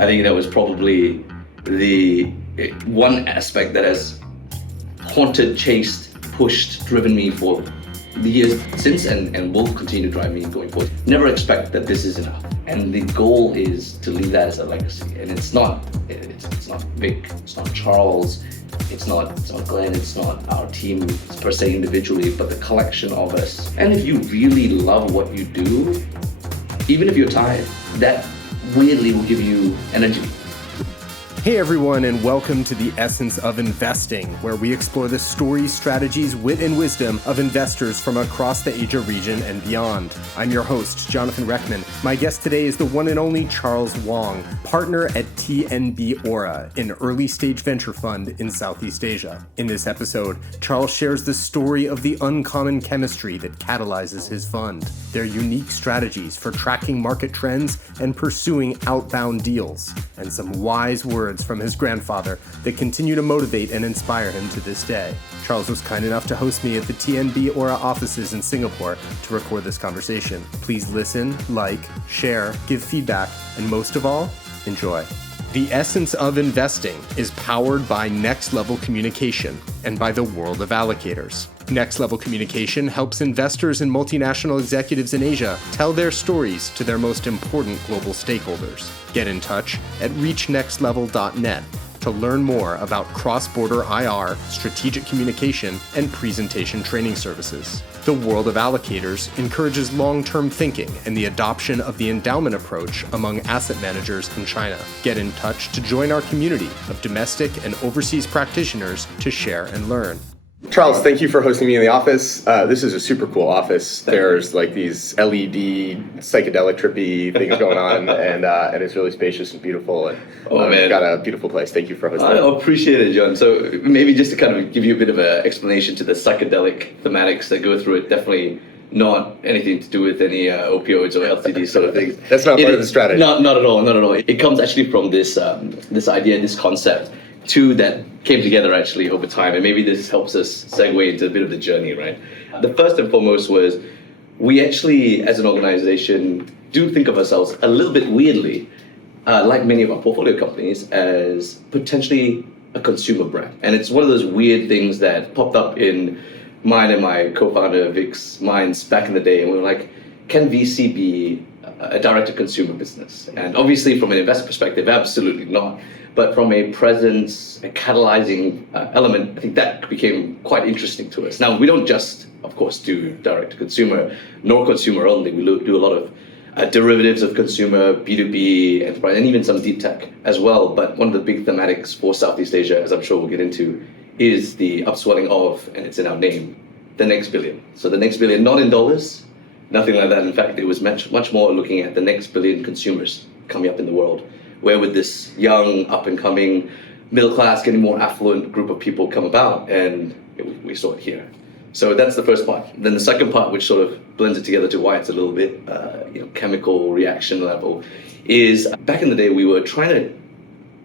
I think that was probably the one aspect that has haunted, chased, pushed, driven me for the years since and will continue to drive me going forward. Never expect that this is enough. And the goal is to leave that as a legacy. And it's not Vic, it's not Charles, it's not Glenn, it's not our team per se individually, but the collection of us. And if you really love what you do, even if you're tired, that weirdly will give you energy. Hey everyone, and welcome to The Essence of Investing, where we explore the stories, strategies, wit, and wisdom of investors from across the Asia region and beyond. I'm your host, Jonathan Reckman. My guest today is the one and only Charles Wong, partner at TNB Aura, an early-stage venture fund in Southeast Asia. In this episode, Charles shares the story of the uncommon chemistry that catalyzes his fund, their unique strategies for tracking market trends and pursuing outbound deals, and some wise words from his grandfather that continue to motivate and inspire him to this day. Charles was kind enough to host me at the TNB Aura offices in Singapore to record this conversation. Please listen, like, share, give feedback, and most of all, enjoy. The Essence of Investing is powered by Next Level Communication and by the world of allocators. Next Level Communication helps investors and multinational executives in Asia tell their stories to their most important global stakeholders. Get in touch at reachnextlevel.net to learn more about cross-border IR, strategic communication, and presentation training services. The world of allocators encourages long-term thinking and the adoption of the endowment approach among asset managers in China. Get in touch to join our community of domestic and overseas practitioners to share and learn. Charles, thank you for hosting me in the office. This is a super cool office. There's like these LED psychedelic trippy things going on, and it's really spacious and beautiful. And we've got a beautiful place. Thank you for hosting. I appreciate it, John. So maybe just to kind of give you a bit of an explanation to the psychedelic thematics that go through it. Definitely not anything to do with any opioids or LSD sort of things. That's not part of the strategy. Not at all. Not at all. It comes actually from this idea, this concept. Two that came together actually over time, and maybe this helps us segue into a bit of the journey, right? The first and foremost was we actually, as an organization, do think of ourselves a little bit weirdly, like many of our portfolio companies, as potentially a consumer brand. And it's one of those weird things that popped up in mine and my co-founder Vic's minds back in the day, and we were like, can VC be a direct-to-consumer business? And obviously from an investor perspective, absolutely not. But from a presence, a catalyzing element, I think that became quite interesting to us. Now, we don't just, of course, do direct-to-consumer, nor consumer only. We do a lot of derivatives of consumer, B2B, enterprise, and even some deep tech as well. But one of the big thematics for Southeast Asia, as I'm sure we'll get into, is the upswelling of, and it's in our name, the next billion. So the next billion, not in dollars, nothing like that. In fact, it was much more looking at the next billion consumers coming up in the world. Where would this young, up-and-coming, middle-class, getting more affluent group of people come about? And we saw it here. So that's the first part. Then the second part, which sort of blends it together to why it's a little bit chemical reaction level, is back in the day we were trying to,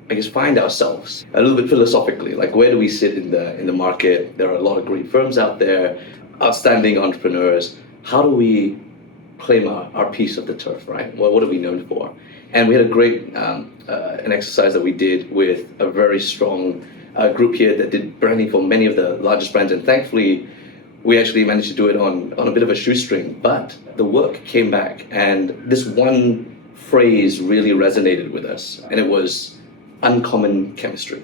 I guess, find ourselves a little bit philosophically. Like, where do we sit in the market? There are a lot of great firms out there, outstanding entrepreneurs. How do we claim our piece of the turf, right? Well, what are we known for? And we had a great an exercise that we did with a very strong group here that did branding for many of the largest brands. And thankfully, we actually managed to do it on a bit of a shoestring. But the work came back, and this one phrase really resonated with us, and it was uncommon chemistry.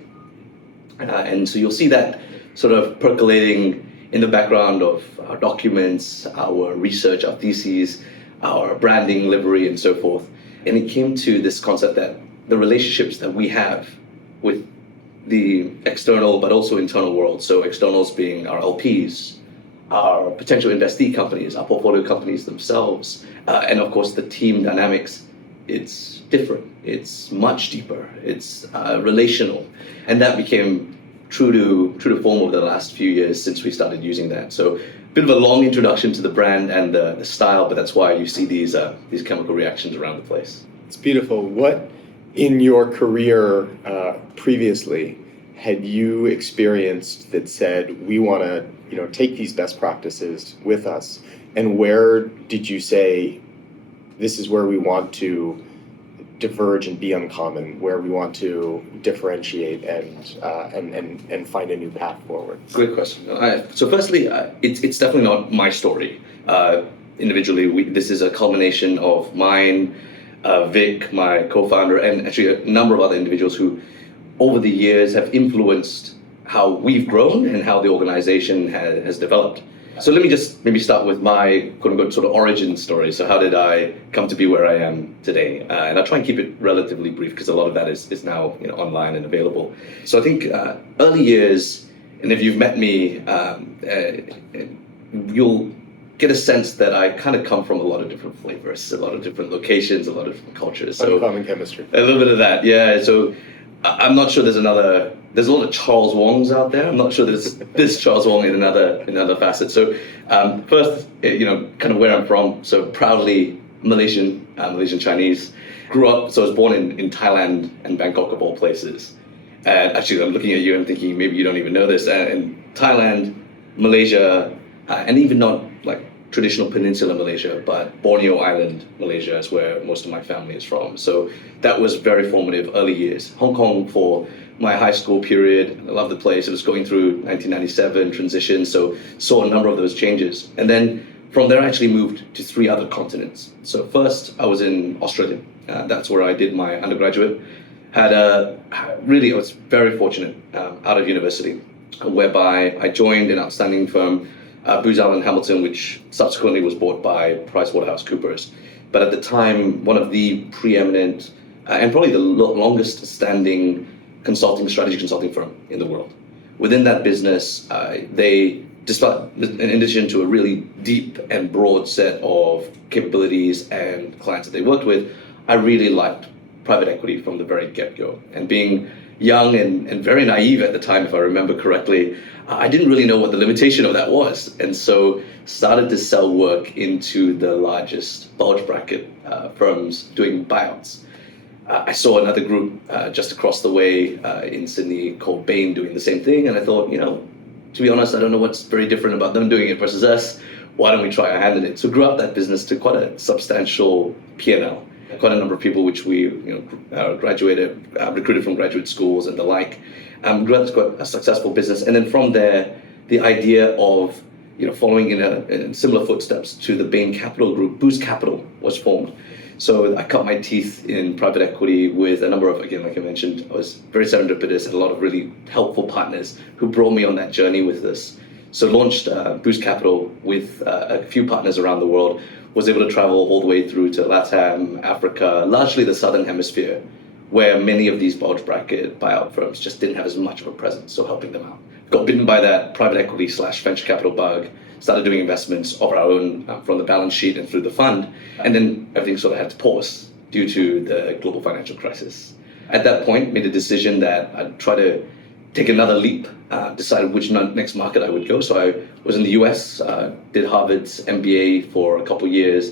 And so you'll see that sort of percolating in the background of our documents, our research, our theses, our branding, livery, and so forth. And it came to this concept that the relationships that we have with the external but also internal world, so externals being our LPs, our potential investee companies, our portfolio companies themselves, and of course the team dynamics, it's different, it's much deeper, it's relational. And that became true to form over the last few years since we started using that. So a bit of a long introduction to the brand and the style, but that's why you see these chemical reactions around the place. It's beautiful. What in your career previously had you experienced that said, we want to take these best practices with us? And where did you say, this is where we want to diverge and be uncommon, where we want to differentiate and find a new path forward? Great question. So firstly, it's definitely not my story. Individually, this is a culmination of mine, Vic, my co-founder, and actually a number of other individuals who, over the years, have influenced how we've grown and how the organization has developed. So let me just maybe start with my quote-unquote sort of origin story. So how did I come to be where I am today? And I'll try and keep it relatively brief because a lot of that is now online and available. So I think early years, and if you've met me, you'll get a sense that I kind of come from a lot of different flavors, a lot of different locations, a lot of different cultures. So uncommon chemistry. A little bit of that, yeah. So I'm not sure there's a lot of Charles Wongs out there. I'm not sure there's this Charles Wong in another facet. So first, kind of where I'm from. So proudly Malaysian Chinese. Grew up, so I was born in Thailand and Bangkok of all places. And actually, I'm looking at you and thinking maybe you don't even know this. In Thailand, Malaysia, and even not like traditional peninsular Malaysia, but Borneo Island, Malaysia is where most of my family is from. So that was very formative early years. Hong Kong for my high school period. I love the place. It was going through 1997 transition, so saw a number of those changes. And then from there, I actually moved to 3 other continents. So first, I was in Australia. That's where I did my undergraduate. I was very fortunate out of university, whereby I joined an outstanding firm, Booz Hamilton, which subsequently was bought by PricewaterhouseCoopers. But at the time, one of the preeminent and probably the longest standing strategy consulting firm in the world. Within that business, in addition to a really deep and broad set of capabilities and clients that they worked with, I really liked private equity from the very get-go. And being young and very naive at the time, if I remember correctly, I didn't really know what the limitation of that was. And so started to sell work into the largest bulge bracket firms doing buyouts. I saw another group just across the way in Sydney called Bain doing the same thing. And I thought, to be honest, I don't know what's very different about them doing it versus us. Why don't we try our hand in it? So grew up that business to quite a substantial P&L. Quite a number of people which we graduated, recruited from graduate schools and the like. Grew up as quite a successful business. And then from there, the idea of following in similar footsteps to the Bain Capital Group, Booz Capital was formed. So I cut my teeth in private equity with a number of, again, like I mentioned, I was very serendipitous and a lot of really helpful partners who brought me on that journey with this. So launched Booz Capital with a few partners around the world, was able to travel all the way through to LATAM, Africa, largely the Southern Hemisphere, where many of these bulge bracket buyout firms just didn't have as much of a presence, so helping them out. Got bitten by that private equity / venture capital bug, started doing investments of our own from the balance sheet and through the fund, and then everything sort of had to pause due to the global financial crisis. At that point, made a decision that I'd try to take another leap, decided which next market I would go. So I was in the US, did Harvard's MBA for a couple years,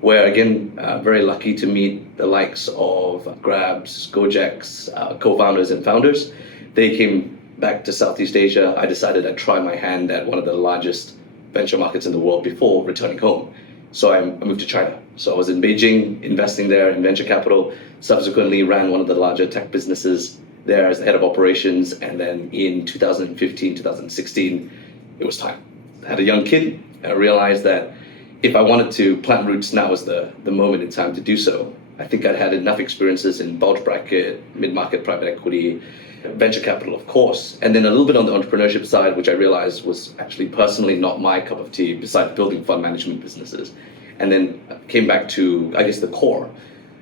where again, very lucky to meet the likes of Grab's, Gojek's co-founders and founders. They came back to Southeast Asia. I decided I'd try my hand at one of the largest venture markets in the world before returning home. So I moved to China. So I was in Beijing, investing there in venture capital, subsequently ran one of the larger tech businesses there as the head of operations. And then in 2015, 2016, it was time. I had a young kid. I realized that if I wanted to plant roots, now was the moment in time to do so. I think I'd had enough experiences in bulge bracket, mid-market private equity, venture capital, of course, and then a little bit on the entrepreneurship side, which I realized was actually personally not my cup of tea, besides building fund management businesses. And then came back to, I guess, the core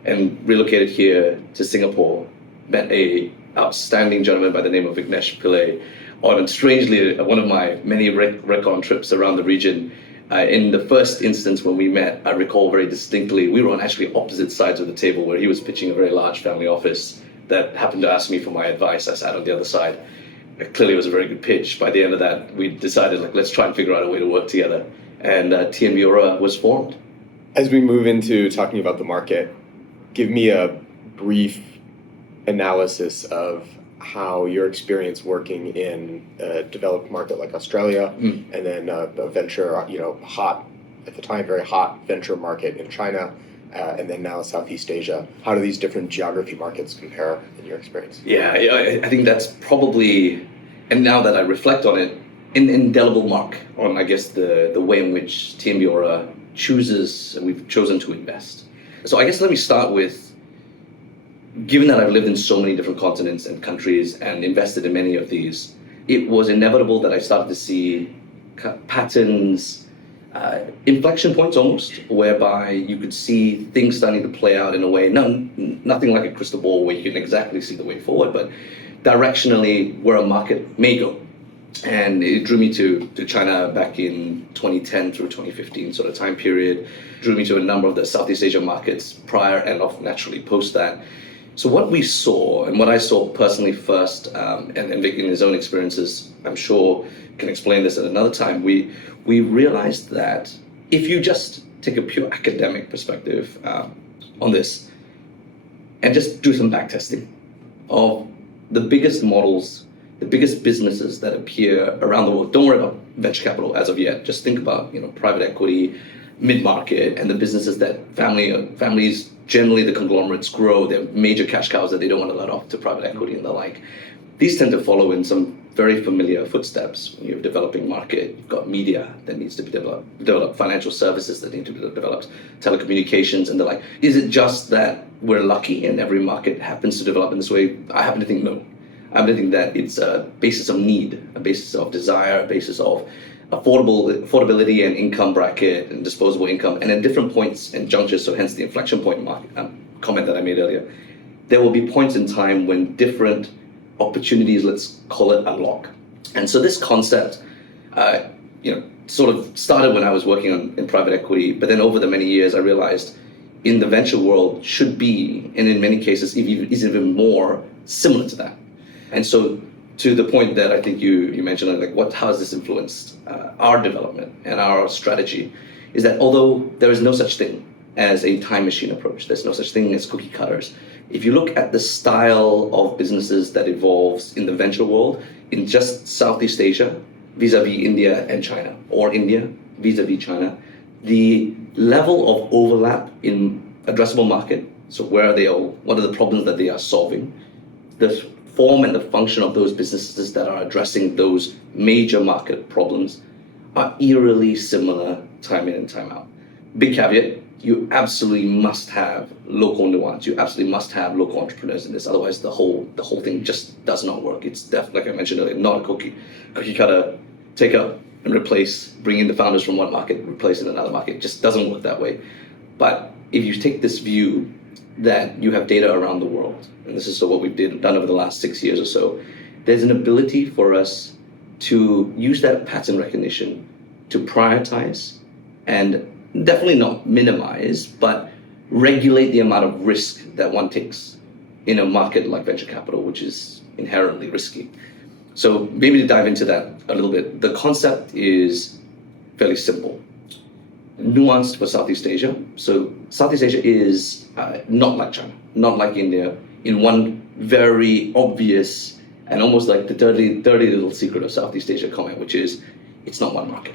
and relocated here to Singapore, met a outstanding gentleman by the name of Vignesh Pillai on, strangely, one of my many recon trips around the region. In the first instance when we met, I recall very distinctly, we were on actually opposite sides of the table where he was pitching a very large family office that happened to ask me for my advice. I sat on the other side. Clearly it was a very good pitch. By the end of that, we decided, let's try and figure out a way to work together. And TNB Aura was formed. As we move into talking about the market, give me a brief analysis of how your experience working in a developed market like Australia, and then a venture, hot, at the time, very hot venture market in China, and then now Southeast Asia. How do these different geography markets compare in your experience? Yeah, I think that's probably, and now that I reflect on it, an indelible mark on, I guess, the way in which TNB Aura chooses, and we've chosen to invest. So I guess let me start with, given that I've lived in so many different continents and countries and invested in many of these, it was inevitable that I started to see patterns, inflection points almost, whereby you could see things starting to play out in a way, nothing like a crystal ball where you can exactly see the way forward, but directionally where a market may go. And it drew me to China back in 2010 through 2015 sort of time period, drew me to a number of the Southeast Asia markets prior and naturally post that. So what we saw, and what I saw personally first, and Vic in his own experiences, I'm sure can explain this at another time, we realized that if you just take a pure academic perspective on this and just do some backtesting of the biggest models, the biggest businesses that appear around the world, don't worry about venture capital as of yet, just think about private equity, mid-market, and the businesses that families, generally the conglomerates grow, they're major cash cows that they don't want to let off to private equity and the like. These tend to follow in some very familiar footsteps. When you have a developing market, you've got media that needs to be developed, financial services that need to be developed, telecommunications and the like. Is it just that we're lucky and every market happens to develop in this way? I happen to think no. I happen to think that it's a basis of need, a basis of desire, a basis of affordability and income bracket and disposable income, and at different points and junctures, so hence the inflection point comment that I made earlier, there will be points in time when different opportunities, let's call it, unlock. And so this concept, sort of started when I was working in private equity, but then over the many years I realized in the venture world should be, and in many cases is even more similar to that. And so to the point that I think you mentioned, like how has this influenced our development and our strategy, is that although there is no such thing as a time machine approach, there's no such thing as cookie cutters. If you look at the style of businesses that evolves in the venture world in just Southeast Asia, vis-a-vis India and China, or India vis-a-vis China, the level of overlap in addressable market, so where are they all, what are the problems that they are solving, the form and the function of those businesses that are addressing those major market problems are eerily similar time in and time out. Big caveat, you absolutely must have local nuance. You absolutely must have local entrepreneurs in this. Otherwise, the whole thing just does not work. It's definitely, like I mentioned earlier, not a cookie cutter, take up and replace, bring in the founders from one market, replace in another market. It just doesn't work that way. But if you take this view that you have data around the world, and this is what we've done over the last 6 years or so, there's an ability for us to use that pattern recognition to prioritize and definitely not minimize, but regulate the amount of risk that one takes in a market like venture capital, which is inherently risky. So maybe to dive into that a little bit, the concept is fairly simple, nuanced for Southeast Asia. So Southeast Asia is not like China, not like India, in one very obvious and almost like the dirty little secret of Southeast Asia comment, which is it's not one market.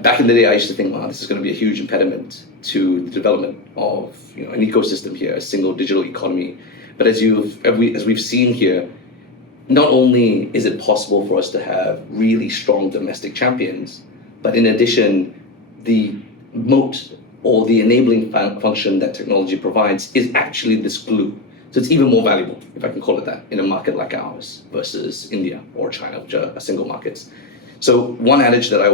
Back in the day, I used to think, wow, this is going to be a huge impediment to the development of an ecosystem here, a single digital economy. But as we've seen here, not only is it possible for us to have really strong domestic champions, but in addition, the moat or the enabling function that technology provides is actually this glue. So it's even more valuable, if I can call it that, in a market like ours versus India or China, which are single markets. So one adage that I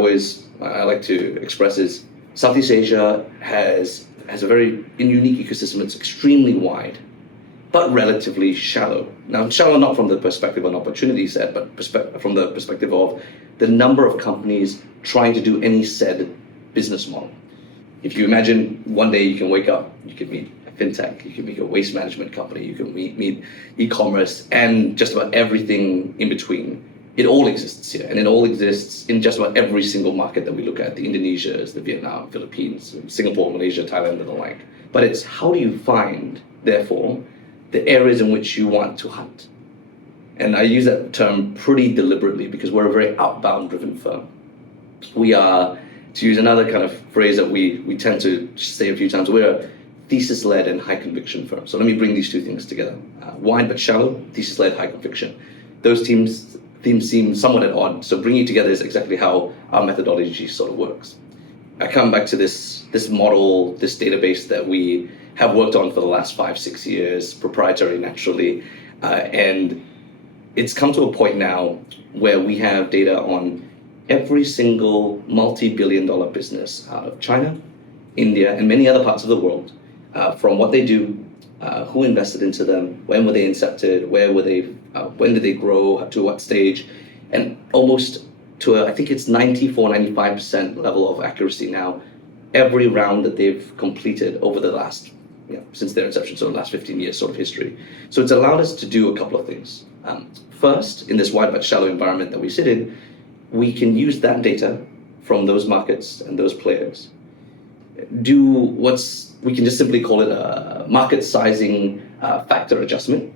like to express is Southeast Asia has a very unique ecosystem. It's extremely wide, but relatively shallow. Now, shallow not from the perspective of an opportunity set, but from the perspective of the number of companies trying to do any said business model. If you imagine one day you can wake up, you can meet a fintech, you can meet a waste management company, you can meet e-commerce, and just about everything in between. It all exists here, and it all exists in just about every single market that we look at, the Indonesias, the Vietnam, Philippines, Singapore, Malaysia, Thailand, and the like. But it's how do you find, therefore, the areas in which you want to hunt? And I use that term pretty deliberately because we're a very outbound-driven firm. We are, to use another kind of phrase that we tend to say a few times, we're a thesis-led and high conviction firm. So let me bring these two things together. Wide but shallow, thesis-led, high conviction. Those themes seem somewhat at odds. So bringing it together is exactly how our methodology sort of works. I come back to this model, this database that we have worked on for the last 5-6 years, proprietary naturally, and it's come to a point now where we have data on every single multi-billion-dollar business out of China, India, and many other parts of the world, from what they do, who invested into them, when were they incepted, when did they grow, to what stage, and almost to I think it's 94-95% level of accuracy now, every round that they've completed over the last, since their inception, so the last 15 years sort of history. So it's allowed us to do a couple of things. First, in this wide but shallow environment that we sit in, we can use that data from those markets and those players, we can just simply call it a market sizing factor adjustment.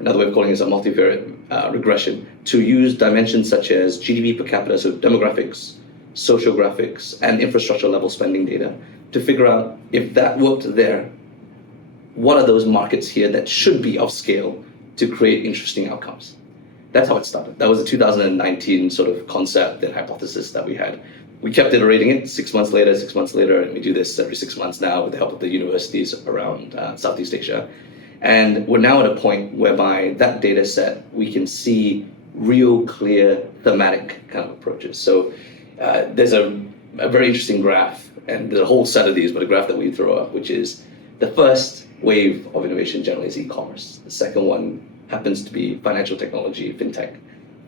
Another way of calling it is a multivariate regression, to use dimensions such as GDP per capita, so demographics, sociographics, and infrastructure level spending data, to figure out if that worked there, what are those markets here that should be of scale to create interesting outcomes. That's how it started. That was a 2019 sort of concept and hypothesis that we had. We kept iterating it 6 months later, and we do this every 6 months now with the help of the universities around Southeast Asia. And we're now at a point whereby that data set, we can see real clear thematic kind of approaches. So there's a very interesting graph, and there's a whole set of these, but a graph that we throw up, which is the first wave of innovation generally is e-commerce. The second one happens to be financial technology, fintech.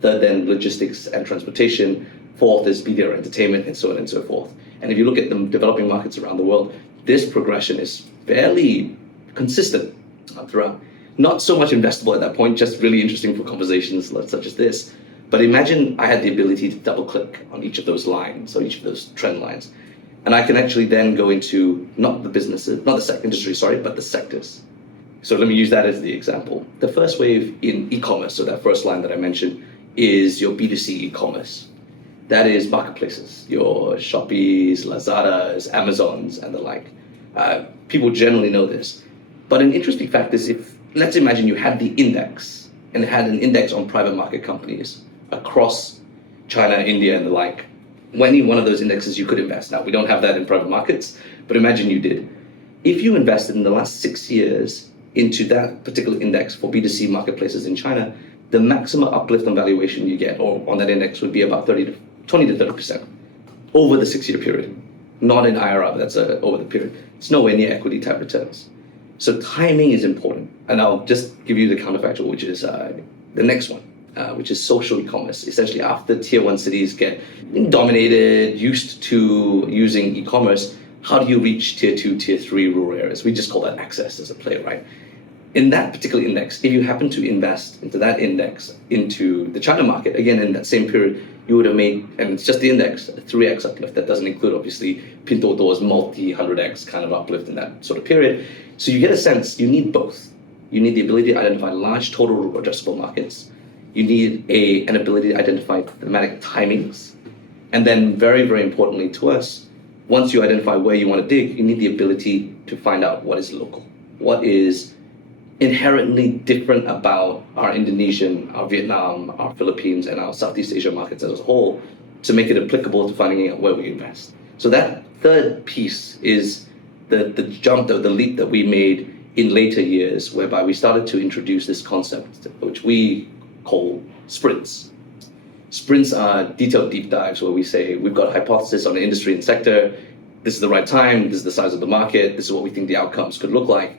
Third, then logistics and transportation. Fourth is media or entertainment, and so on and so forth. And if you look at the developing markets around the world, this progression is fairly consistent throughout. Not so much investable at that point, just really interesting for conversations such as this. But imagine I had the ability to double click on each of those lines, or each of those trend lines. And I can actually then go into not the businesses, not the industry, but the sectors. So let me use that as the example. The first wave in e-commerce, so that first line that I mentioned, is your B2C e-commerce. That is marketplaces, your Shopees, Lazadas, Amazons, and the like. People generally know this. But an interesting fact is, let's imagine you had the index, and it had an index on private market companies across China, India, and the like. Any one of those indexes you could invest. Now, we don't have that in private markets, but imagine you did. If you invested in the last 6 years into that particular index for B2C marketplaces in China, the maximum uplift on valuation you get or on that index would be about 20 to 30% over the 6-year period. Not in IRR, but that's over the period. It's nowhere near equity type returns. So timing is important. And I'll just give you the counterfactual, which is the next one, which is social e-commerce. Essentially, after tier 1 cities get dominated, used to using e-commerce, how do you reach tier 2, tier 3 rural areas? We just call that access as a play, right? In that particular index, if you happen to invest into that index, into the China market, again, in that same period, you would have made, and it's just the index, a 3x uplift. That doesn't include, obviously, Pinduoduo's multi-100x kind of uplift in that sort of period. So you get a sense, you need both. You need the ability to identify large total addressable markets. You need an ability to identify thematic timings. And then very, very importantly to us, once you identify where you want to dig, you need the ability to find out what is local, what is inherently different about our Indonesian, our Vietnam, our Philippines, and our Southeast Asia markets as a whole to make it applicable to finding out where we invest. So that third piece is the leap that we made in later years, whereby we started to introduce this concept, which we call sprints. Sprints are detailed deep dives where we say, we've got a hypothesis on the industry and sector, this is the right time, this is the size of the market, this is what we think the outcomes could look like.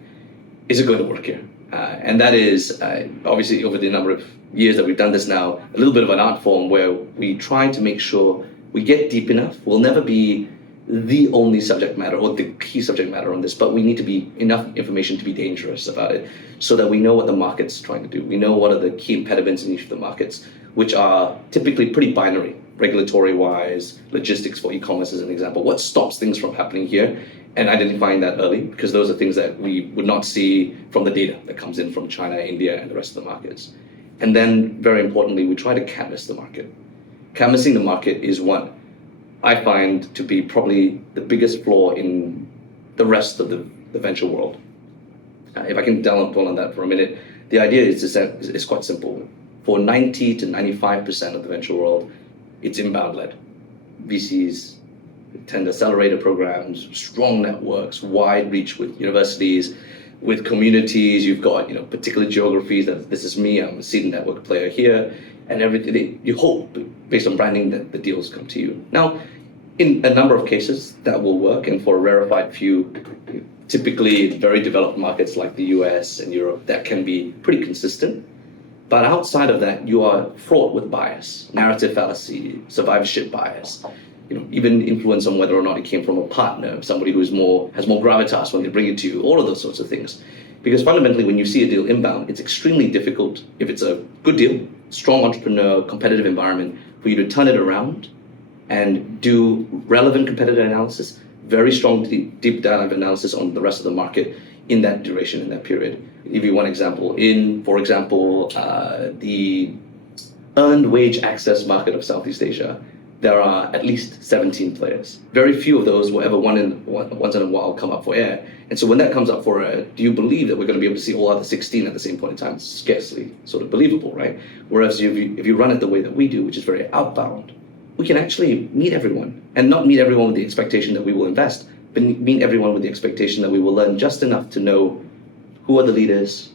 Is it going to work here? And that is, obviously, over the number of years that we've done this now, a little bit of an art form where we try to make sure we get deep enough. We'll never be the only subject matter or the key subject matter on this, but we need to be enough information to be dangerous about it so that we know what the market's trying to do. We know what are the key impediments in each of the markets, which are typically pretty binary, regulatory-wise, logistics for e-commerce as an example. What stops things from happening here? And identifying that early, because those are things that we would not see from the data that comes in from China, India, and the rest of the markets. And then, very importantly, we try to canvas the market. Canvassing the market is what I find to be probably the biggest flaw in the rest of the the venture world. If I can delve on that for a minute, the idea is quite simple. For 90 to 95% of the venture world, it's inbound led. VCs tend accelerator programs, strong networks, wide reach with universities, with communities. You've got particular geographies. That this is me. I'm a seed network player here, and everything. You hope based on branding that the deals come to you. Now, in a number of cases, that will work, and for a rarefied few, typically very developed markets like the US and Europe, that can be pretty consistent. But outside of that, you are fraught with bias, narrative fallacy, survivorship bias, even influence on whether or not it came from a partner, somebody who has more gravitas when they bring it to you, all of those sorts of things. Because fundamentally, when you see a deal inbound, it's extremely difficult, if it's a good deal, strong entrepreneur, competitive environment, for you to turn it around and do relevant competitive analysis, very strong deep dive analysis on the rest of the market in that duration, in that period. I'll give you one example. For example, the earned wage access market of Southeast Asia, there are at least 17 players. Very few of those will ever once in a while come up for air. And so when that comes up for air, do you believe that we're going to be able to see all other 16 at the same point in time? It's scarcely sort of believable, right? Whereas if you run it the way that we do, which is very outbound, we can actually meet everyone, and not meet everyone with the expectation that we will invest, but meet everyone with the expectation that we will learn just enough to know who are the leaders,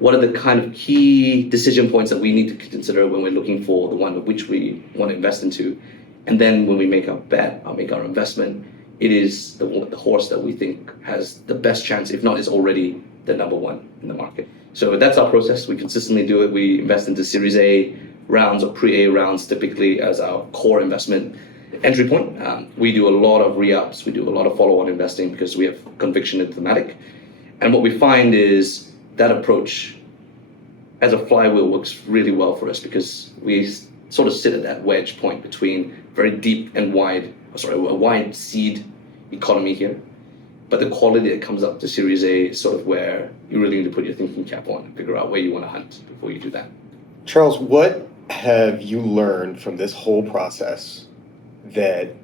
what are the kind of key decision points that we need to consider when we're looking for the one of which we want to invest into. And then when we make our bet, or make our investment, it is the horse that we think has the best chance, if not is already the number one in the market. So that's our process. We consistently do it. We invest into Series A rounds or pre-A rounds typically as our core investment entry point. We do a lot of re-ups. We do a lot of follow-on investing because we have conviction in thematic. And what we find is that approach as a flywheel works really well for us because we sort of sit at that wedge point between very deep and a wide seed economy here. But the quality that comes up to Series A is sort of where you really need to put your thinking cap on and figure out where you want to hunt before you do that. Charles, what have you learned from this whole process that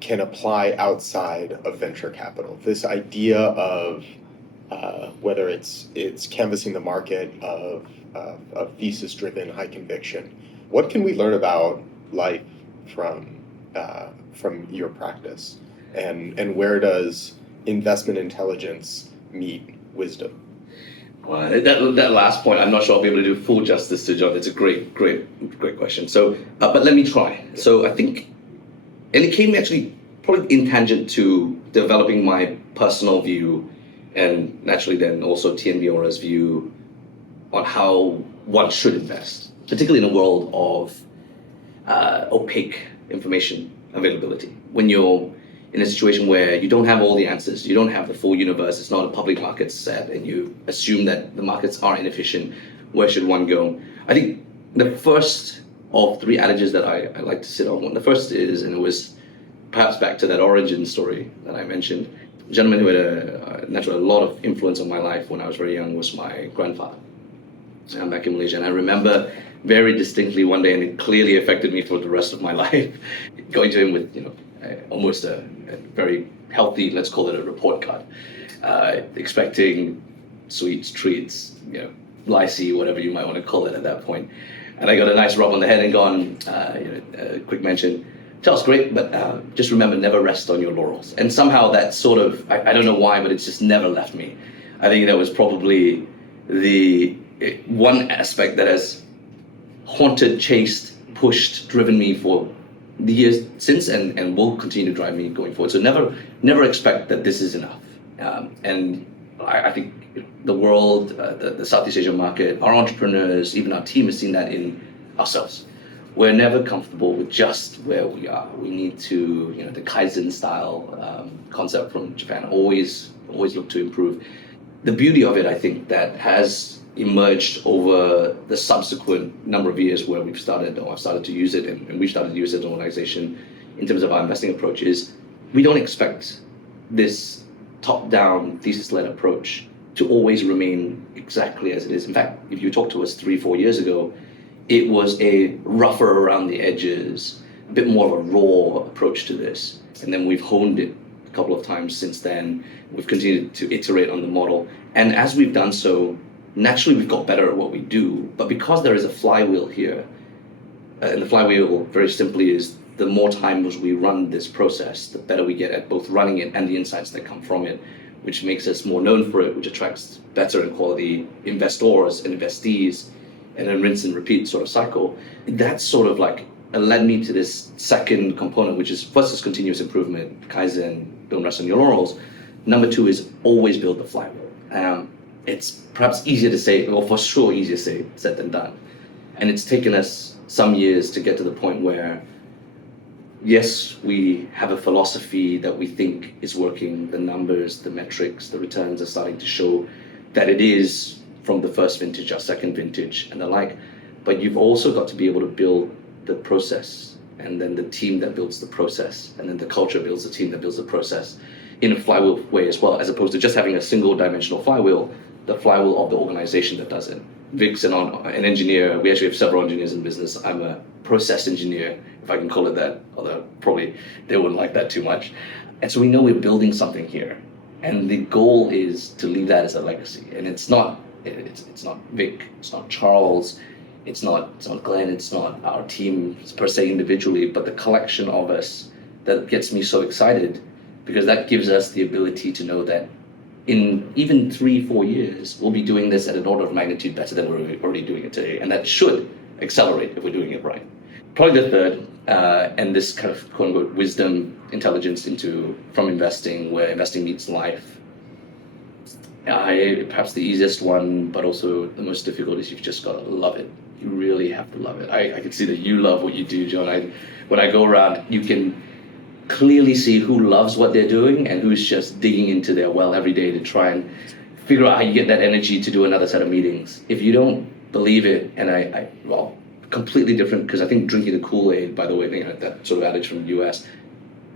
can apply outside of venture capital? This idea of whether it's canvassing the market of thesis-driven high conviction. What can we learn about life from your practice, and where does investment intelligence meet wisdom? Well, that last point, I'm not sure I'll be able to do full justice to, John. It's a great question. So, but let me try. So I think, and it came actually probably in tangent to developing my personal view, and naturally then also TNB Aura's view on how one should invest, particularly in a world of opaque information availability. When you're in a situation where you don't have all the answers, you don't have the full universe, it's not a public market set, and you assume that the markets are inefficient, where should one go? I think the first of three adages that I like to sit on, the first is, and it was perhaps back to that origin story that I mentioned, a gentleman who had naturally a lot of influence on my life when I was very young was my grandfather. I'm back in Malaysia, and I remember very distinctly one day, and it clearly affected me for the rest of my life, going to him with almost a very healthy, let's call it a report card, expecting sweets, treats, lycee, whatever you might want to call it at that point. And I got a nice rub on the head and gone, a quick mention, Charles, great, but just remember, never rest on your laurels. And somehow that sort of, I don't know why, but it's just never left me. I think that was probably the one aspect that has haunted, chased, pushed, driven me for the years since, and will continue to drive me going forward. So never expect that this is enough. And I think the world, the Southeast Asian market, our entrepreneurs, even our team has seen that in ourselves. We're never comfortable with just where we are. We need to, the Kaizen style concept from Japan, always look to improve. The beauty of it, I think, that has emerged over the subsequent number of years where I've started to use it, and we've started to use it as an organization in terms of our investing approach, is we don't expect this top-down thesis-led approach to always remain exactly as it is. In fact, if you talked to us 3-4 years ago, it was a rougher around the edges, a bit more of a raw approach to this. And then we've honed it couple of times since then. We've continued to iterate on the model. And as we've done so, naturally we've got better at what we do. But because there is a flywheel here, and the flywheel very simply is the more times we run this process, the better we get at both running it and the insights that come from it, which makes us more known for it, which attracts better and quality investors and investees, and then rinse and repeat sort of cycle. That's sort of like led me to this second component, which is first is continuous improvement, Kaizen, don't rest on your laurels. Number two is always build the flywheel. It's perhaps easier to say, or for sure easier said than done. And it's taken us some years to get to the point where, yes, we have a philosophy that we think is working. The numbers, the metrics, the returns are starting to show that it is from the first vintage, our second vintage, and the like. But you've also got to be able to build the process, and then the team that builds the process, and then the culture builds the team that builds the process in a flywheel way as well, as opposed to just having a single dimensional flywheel, the flywheel of the organization that does it. Vic's an engineer. We actually have several engineers in business. I'm a process engineer, if I can call it that, although probably they wouldn't like that too much. And so we know we're building something here. And the goal is to leave that as a legacy. And it's not Vic, it's not Charles, it's not Glenn, it's not our team per se individually, but the collection of us that gets me so excited, because that gives us the ability to know that in even 3-4 years, we'll be doing this at an order of magnitude better than we're already doing it today. And that should accelerate if we're doing it right. Probably the third, and this kind of quote unquote wisdom, intelligence from investing, where investing meets life. Perhaps the easiest one, but also the most difficult, is you've just got to love it. You really have to love it. I can see that you love what you do, John. When I go around, you can clearly see who loves what they're doing and who's just digging into their well every day to try and figure out how you get that energy to do another set of meetings. If you don't believe it, and well, completely different, because I think drinking the Kool-Aid, by the way, that sort of adage from the US,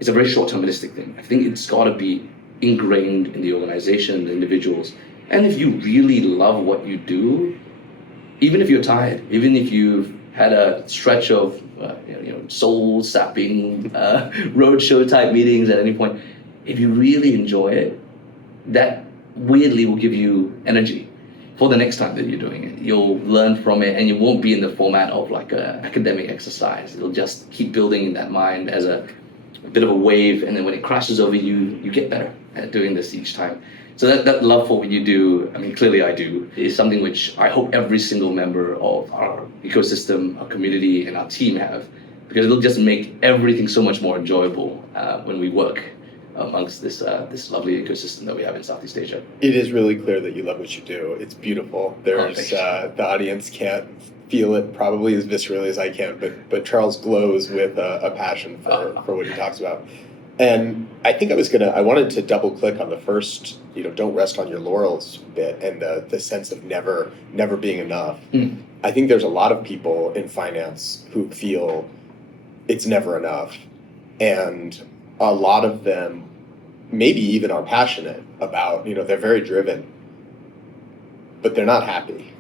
is a very short-termistic thing. I think it's got to be ingrained in the organization, the individuals. And if you really love what you do, even if you're tired, even if you've had a stretch of soul-sapping roadshow type meetings at any point, if you really enjoy it, that weirdly will give you energy for the next time that you're doing it. You'll learn from it, and you won't be in the format of like an academic exercise. It'll just keep building in that mind as a bit of a wave, and then when it crashes over you, you get better at doing this each time. So that love for what you do, I mean, clearly I do, is something which I hope every single member of our ecosystem, our community, and our team have, because it'll just make everything so much more enjoyable when we work amongst this lovely ecosystem that we have in Southeast Asia. It is really clear that you love what you do. It's beautiful. There's the audience can't feel it probably as viscerally as I can, but Charles glows with a passion for what he talks about. And I think I wanted to double click on the first, don't rest on your laurels bit, and the sense of never being enough. I think there's a lot of people in finance who feel it's never enough. And a lot of them maybe even are passionate about, they're very driven, but they're not happy.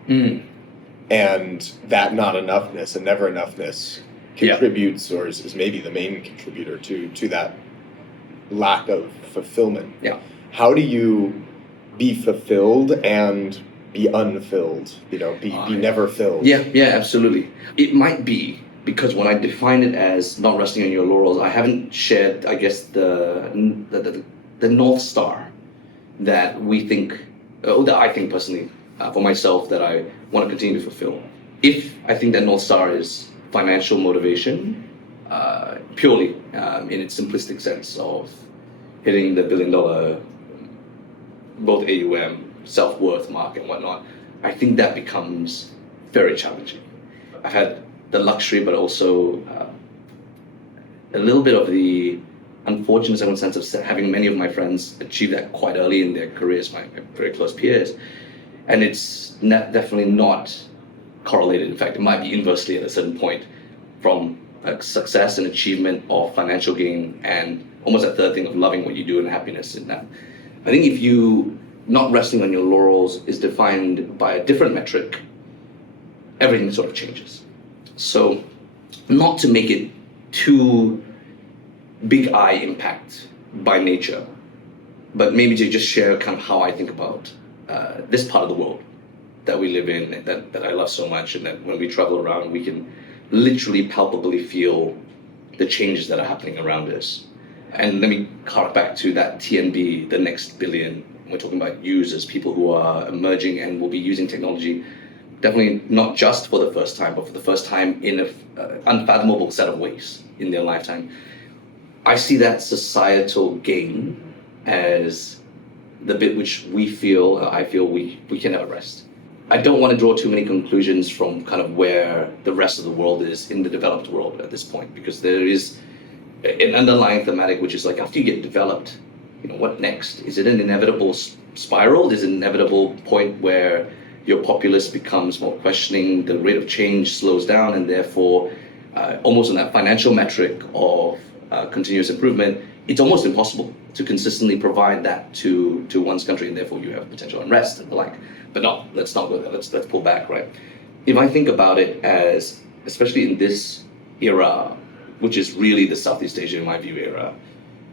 And that not enoughness and never enoughness contributes, or is maybe the main contributor to that lack of fulfillment. How do you be fulfilled and be unfilled? Be never filled. Yeah, absolutely. It might be because when I define it as not resting on your laurels, I haven't shared, I guess, the North Star that we think, that I think personally for myself that I want to continue to fulfill. If I think that North Star is financial motivation, purely in its simplistic sense of hitting the $1 billion both AUM, self-worth mark and whatnot, I think that becomes very challenging. I've had the luxury, but also a little bit of the unfortunate sense of having many of my friends achieve that quite early in their careers, my very close peers. And it's definitely not correlated. In fact, it might be inversely at a certain point from success and achievement of financial gain and almost that third thing of loving what you do and happiness in that. I think if you not resting on your laurels is defined by a different metric, everything sort of changes. So not to make it too big eye impact by nature, but maybe to just share kind of how I think about this part of the world that we live in, that I love so much, and that when we travel around, we can literally palpably feel the changes that are happening around us. And let me hark back to that TNB, the next billion. We're talking about users, people who are emerging and will be using technology, definitely not just for the first time, but for the first time in an unfathomable set of ways in their lifetime. I see that societal gain as the bit which I feel we can never rest. I don't want to draw too many conclusions from kind of where the rest of the world is in the developed world at this point, because there is an underlying thematic which is like, after you get developed, what next? Is it an inevitable spiral? Is it an inevitable point where your populace becomes more questioning, the rate of change slows down, and therefore almost on that financial metric of continuous improvement, it's almost impossible to consistently provide that to one's country, and therefore you have potential unrest and the like. But no, let's not go there. Let's pull back, right? If I think about it as, especially in this era, which is really the Southeast Asia, in my view, era,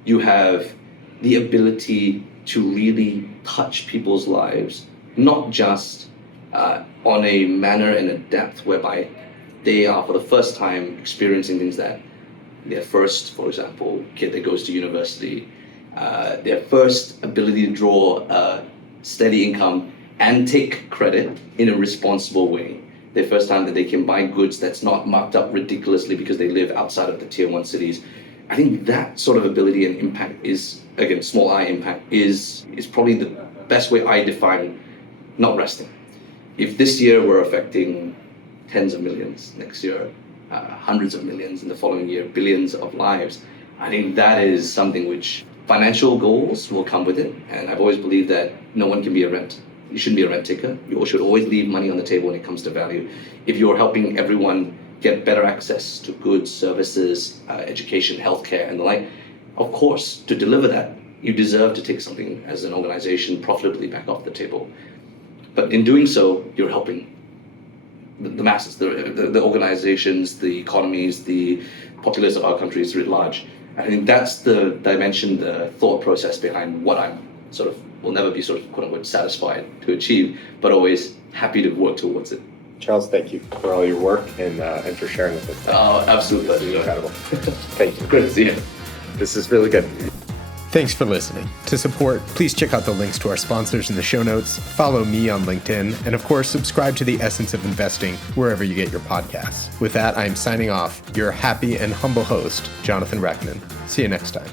you have the ability to really touch people's lives, not just on a manner and a depth whereby they are for the first time experiencing things that their first, for example, kid that goes to university, their first ability to draw a steady income and take credit in a responsible way. Their first time that they can buy goods that's not marked up ridiculously because they live outside of the tier 1 cities. I think that sort of ability and impact is, again, small I impact, is probably the best way I define not resting. If this year we're affecting tens of millions, next year hundreds of millions, in the following year billions of lives, I think that is something which financial goals will come with it. And I've always believed that no one can be a rent. You shouldn't be a rent taker. You should always leave money on the table when it comes to value. If you're helping everyone get better access to goods, services, education, healthcare, and the like, of course, to deliver that, you deserve to take something as an organization profitably back off the table. But in doing so, you're helping the masses, the organizations, the economies, the populace of our countries writ large. I think that's the dimension, the thought process behind what I'm sort of will never be sort of quote unquote satisfied to achieve, but always happy to work towards it. Charles, thank you for all your work and for sharing with us. Oh, absolutely. This is incredible. Thank you. Good to see you. This is really good. Thanks for listening. To support, please check out the links to our sponsors in the show notes, follow me on LinkedIn, and of course, subscribe to The Essence of Investing wherever you get your podcasts. With that, I'm signing off. Your happy and humble host, Jonathan Reckman. See you next time.